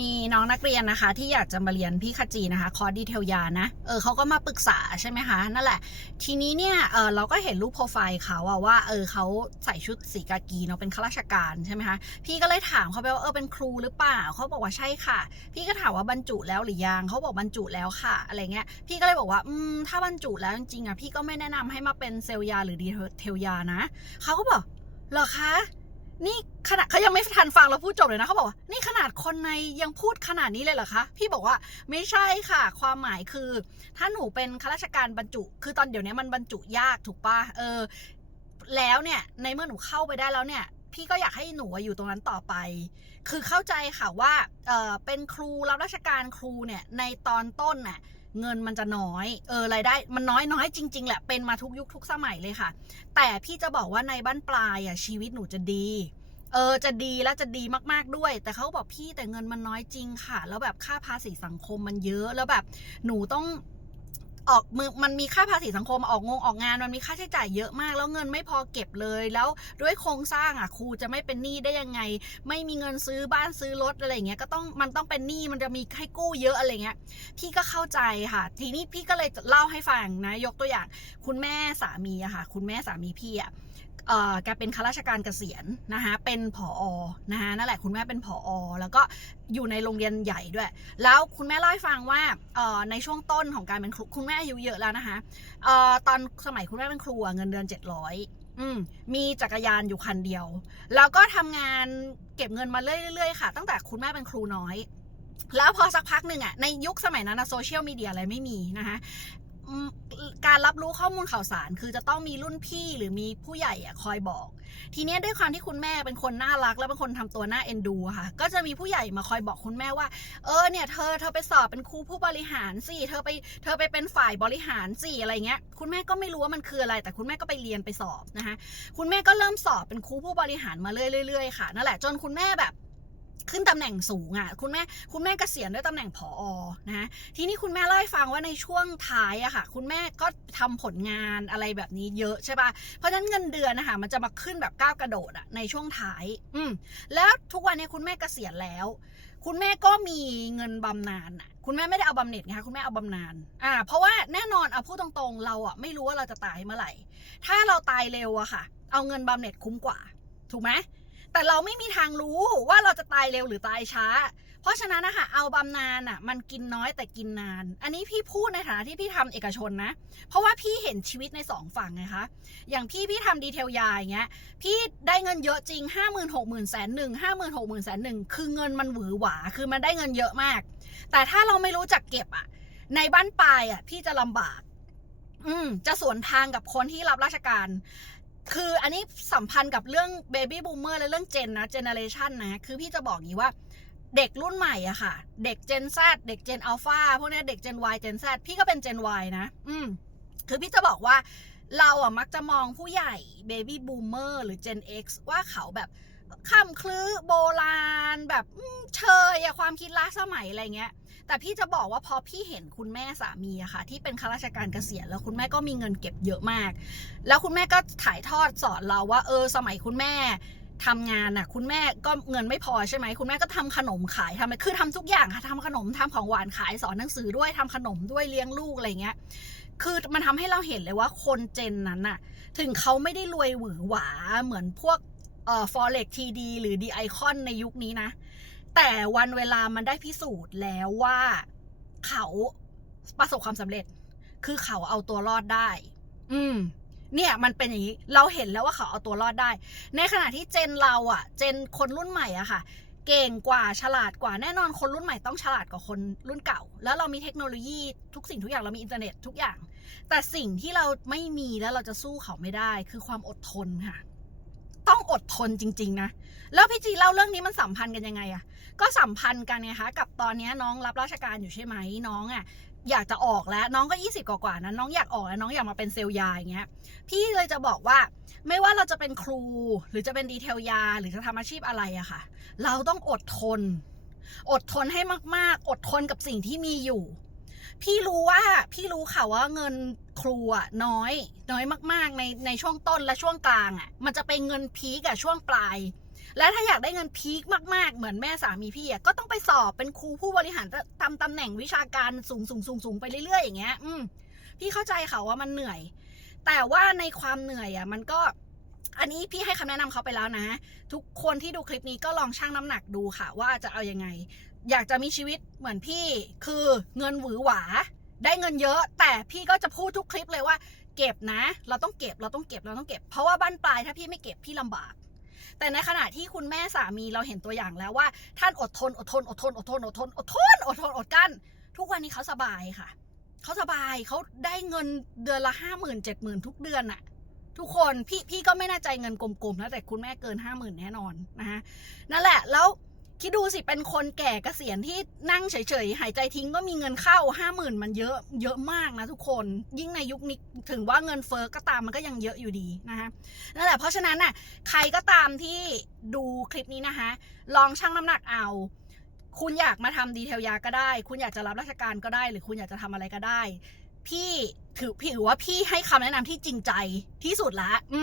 มีน้องนักเรียนนะคะ ที่อยากจะมาเรียนพี่ขจีนะคะคอร์สดีเทลยานะเออเขาก็มาปรึกษาใช่ไหมคะนั่นแหละ ทีนี้เนี่ยเออเราก็เห็นรูปโปรไฟล์เขาอะว่าเออเขาใส่ชุดสีกากีเนาะเป็นข้าราชการใช่ไหมคะพี่ก็เลยถามเขาไปว่าเออเป็นครูหรือเปล่าเขาบอกว่าใช่ค่ะ พี่ก็ถามว่าบรรจุแล้วหรือยังเขาบอกบรรจุแล้วค่ะอะไรเงี้ยพี่ก็เลยบอกว่าอืมถ้าบรรจุแล้วจริงๆอะพี่ก็ไม่แนะนำให้มาเป็นเซลยาหรือดีเทลยานะเขาก็บอกหรอคะ นี่ขนาดเขายังไม่ทันฟังเราพูดจบเลยนะเขาบอกว่านี่ขนาดคนในยังพูดขนาดนี้เลยเหรอคะพี่บอกว่าไม่ใช่ค่ะ ความหมายคือ ถ้าหนูเป็นข้าราชการบรรจุ คือตอนเดี๋ยวนี้มันบรรจุยากถูกปะเออ แล้วเนี่ย ในเมื่อหนูเข้าไปได้แล้วเนี่ย พี่ก็อยากให้หนูอะอยู่ตรงนั้นต่อไป คือเข้าใจค่ะว่าเออเป็นครูรับราชการครูเนี่ยในตอนต้นน่ะ เงินมันจะน้อย เออรายได้ มันน้อยน้อยจริง ๆ แหละ เป็นมาทุกยุคทุกสมัยเลยค่ะ แต่พี่จะบอกว่าในบ้านปลายอะชีวิตหนูจะดี เออจะดีและจะดีมากๆด้วย แต่เขาบอกพี่แต่เงินมันน้อยจริงค่ะ แล้วแบบค่าภาษีสังคมมันเยอะแล้วแบบหนูต้อง ออกมือมันมีค่าภาษีสังคมออกงงออกงานมันมีค่าใช้จ่ายเยอะมาก แล้วเงินไม่พอเก็บเลย แล้วด้วยโครงสร้างอะครูจะไม่เป็นหนี้ได้ยังไง ไม่มีเงินซื้อบ้านซื้อรถอะไรเงี้ยก็ต้องมันต้องเป็นหนี้มันจะมีให้กู้เยอะอะไรเงี้ยพี่ก็เข้าใจค่ะ ทีนี้พี่ก็เลยเล่าให้ฟังนะยกตัวอย่าง คุณแม่สามีอะค่ะ คุณแม่สามีพี่อะ แกเป็นข้าราชการเกษียณนะคะเป็นผออนะคะนั่นแหละคุณแม่เป็นผออแล้วก็อยู่ในโรงเรียนใหญ่ด้วย แล้วคุณแม่เล่าให้ฟังว่าในช่วงต้นของการเป็นครูคุณแม่อายุเยอะแล้วนะคะออตอนสมัยคุณแม่เป็นครูเงินเดือน 700อืมมีจักรยานอยู่คันเดียว แล้วก็ทำงานเก็บเงินมาเรื่อยๆค่ะ ตั้งแต่คุณแม่เป็นครูน้อยแล้วพอสักพักหนึ่งอะในยุคสมัยนั้นโซเชียลมีเดียอะไรไม่มีนะคะ การรับรู้ข้อมูลข่าวสาร คือจะต้องมีรุ่นพี่หรือมีผู้ใหญ่อะคอยบอก ทีเนี้ยด้วยความที่คุณแม่เป็นคนน่ารัก และเป็นคนทำตัวน่าเอ็นดูค่ะ ก็จะมีผู้ใหญ่มาคอยบอกคุณแม่ว่า เออเนี่ยเธอเธอไปสอบเป็นครูผู้บริหารสิเธอไปเธอไปเป็นฝ่ายบริหารสิอะไรเงี้ย คุณแม่ก็ไม่รู้ว่ามันคืออะไร แต่คุณแม่ก็ไปเรียนไปสอบนะคะคุณแม่ก็เริ่มสอบเป็นครูผู้บริหารมาเรื่อยๆค่ะนั่นแหละจนคุณแม่แบบ ขึ้นตำแหน่งสูงอะ่ะคุณแม่คุณแม่เกษียณด้วยตำแหน่งผออนะทีนี้คุณแม่เล่าให้ฟังว่าในช่วงท้ายอะค่ะ คุณแม่ก็ทำผลงานอะไรแบบนี้เยอะใช่ปะเพราะฉะนั้นเงินเดือนนะคะมันจะมาขึ้นแบบก้าวกระโดดอะในช่วงท้าย อืมแล้วทุกวันนี้คุณแม่เกษียณแล้ว คุณแม่ก็มีเงินบำนาญอะคุณแม่ไม่ได้เอาบำเหน็จนะคะคุณแม่เอาบำนาญอ่า เพราะว่าแน่นอนเอาพูดตรงๆ เราอะไม่รู้ว่าเราจะตายเมื่อไหร่ ถ้าเราตายเร็วอะค่ะ เอาเงินบำเหน็จคุ้มกว่า ถูกไหม แต่เราไม่มีทางรู้ว่าเราจะตายเร็วหรือตายช้า เพราะฉะนั้นนะคะเอาบำนาญอะ มันกินน้อยแต่กินนาน อันนี้พี่พูดในฐานะที่พี่ทำเอกชนนะ เพราะว่าพี่เห็นชีวิตในสองฝั่งไงคะ อย่างพี่พี่ทำดีเทลยาอย่างเงี้ย พี่ได้เงินเยอะจริงห้าหมื่นหกหมื่นแสนหนึ่งห้าหมื่นหกหมื่นแสนหนึ่งคือเงินมันหวือหวาคือมันได้เงินเยอะมาก แต่ถ้าเราไม่รู้จักเก็บอะ ในบ้านปลายอะ พี่จะลำบาก อืมจะสวนทางกับคนที่รับราชการ คืออันนี้สัมพันธ์กับเรื่องเบบี้บูมเมอร์และเรื่องเจนนะเจเนเรชันนะคือพี่จะบอกอย่างนี้ว่าเด็กรุ่นใหม่อะค่ะ เด็กเจน Z เด็กเจนอัลฟาพวกเนี้ยเด็กเจน Y เจน Z พี่ก็เป็นเจน Y นะ อืมคือพี่จะบอกว่าเราอะมักจะมองผู้ใหญ่เบบี้บูมเมอร์หรือ Gen X ว่าเขาแบบข้ามคลื้อโบราณ แบบเชยอะความคิดล้าสมัยอะไรเงี้ย แต่พี่จะบอกว่าพอพี่เห็นคุณแม่สามีอะค่ะ ที่เป็นข้าราชการเกษียณแล้วคุณแม่ก็มีเงินเก็บเยอะมาก แล้วคุณแม่ก็ถ่ายทอดสอนเราว่า เออ สมัยคุณแม่ทำงานน่ะ คุณแม่ก็เงินไม่พอใช่ไหมคุณแม่ก็ทำขนมขายทำคือทำทุกอย่างค่ะทำขนมทำของหวานขายสอนหนังสือด้วยทำขนมด้วยเลี้ยงลูกอะไรเงี้ย คือมันทำให้เราเห็นเลยว่าคนเจนนั้นน่ะ ถึงเขาไม่ได้รวยหวือหวาเหมือนพวกเอ่อ forex td หรือ d icon ในยุคนี้นะ แต่วันเวลามันได้พิสูจน์แล้วว่าเขาประสบความสำเร็จ คือเขาเอาตัวรอดได้ อืม เนี่ยมันเป็นอย่างนี้ เราเห็นแล้วว่าเขาเอาตัวรอดได้ ในขณะที่เจนเราอะเจนคนรุ่นใหม่อะค่ะ เก่งกว่าฉลาดกว่าแน่นอนคนรุ่นใหม่ต้องฉลาดกว่าคนรุ่นเก่า แล้วเรามีเทคโนโลยีทุกสิ่งทุกอย่างเรามีอินเทอร์เน็ตทุกอย่าง แต่สิ่งที่เราไม่มีแล้วเราจะสู้เขาไม่ได้ คือความอดทนค่ะต้ อดทนจริง ๆ นะ แล้วพี่จีเล่าเรื่องนี้มันสัมพันธ์กันยังไงอะก็สัมพันธ์กันไงคะกับตอนนี้น้องรับราชการอยู่ใช่ไหมน้องอะอยากจะออกแล้วน้องก็ 20 กว่าๆนั้นน้องอยากออกแล้วน้องอยากมาเป็นเซลล์ยาอย่างเงี้ย พี่เลยจะบอกว่าไม่ว่าเราจะเป็นครู หรือจะเป็นดีเทลยา หรือจะทำอาชีพอะไรอะค่ะ เราต้องอดทน อดทนให้มากๆ อดทนกับสิ่งที่มีอยู่ พี่รู้ว่าพี่รู้ค่ะว่าเงินครูอะน้อย น้อยมากๆในในช่วงต้นและช่วงกลางอะมันจะเป็นเงินพีกอะช่วงปลาย และถ้าอยากได้เงินพีคมากๆ เหมือนแม่สามีพี่อะก็ต้องไปสอบเป็นครูผู้บริหารตามตำแหน่งวิชาการสูงสูงสูงสูงไปเรื่อยๆอย่างเงี้ย อืมพี่เข้าใจค่ะว่ามันเหนื่อย แต่ว่าในความเหนื่อยอะมันก็อันนี้พี่ให้คำแนะนำเขาไปแล้วนะ ทุกคนที่ดูคลิปนี้ก็ลองชั่งน้ำหนักดูค่ะ ว่าจะเอายังไง อยากจะมีชีวิตเหมือนพี่ คือเงินหวือหวา ได้เงินเยอะ แต่พี่ก็จะพูดทุกคลิปเลยว่า เก็บนะ เราต้องเก็บเราต้องเก็บเราต้องเก็บ เพราะว่าบ้านปลายถ้าพี่ไม่เก็บพี่ลำบาก แต่ในขณะที่คุณแม่สามีเราเห็นตัวอย่างแล้วว่า ท่านอดทนอดทนอดทนอดทนอดทนอดทนอดทนอดกั้นทุกวันนี้เขาสบายค่ะเขาสบายเขาได้เงินเดือนละห้าหมื่นเจ็ดหมื่นทุกเดือนอะทุกคนพี่พี่ก็ไม่แน่ใจเงินกลมๆนะแต่คุณแม่เกินห้าหมื่นแน่นอนนะคะนั่นแหละแล้ว คิดดูสิเป็นคนแก่เกษียณที่นั่งเฉยๆ หายใจทิ้งก็มีเงินเข้าห้าหมื่นมันเยอะเยอะมากนะทุกคน ยิ่งในยุคนี้ถึงว่าเงินเฟอ้อก็ตามมันก็ยังเยอะอยู่ดีนะคะนั่นแหละเพราะฉะนั้นน่ะใครก็ตามที่ดูคลิปนี้นะคะ ลองชั่งน้ำหนักเอา คุณอยากมาทำดีเทลยาก็ได้ คุณอยากจะรับราชการก็ได้ หรือคุณอยากจะทำอะไรก็ได้ พี่ถือพี่ถือว่าพี่ให้คำแนะนำที่จริงใจที่สุดละ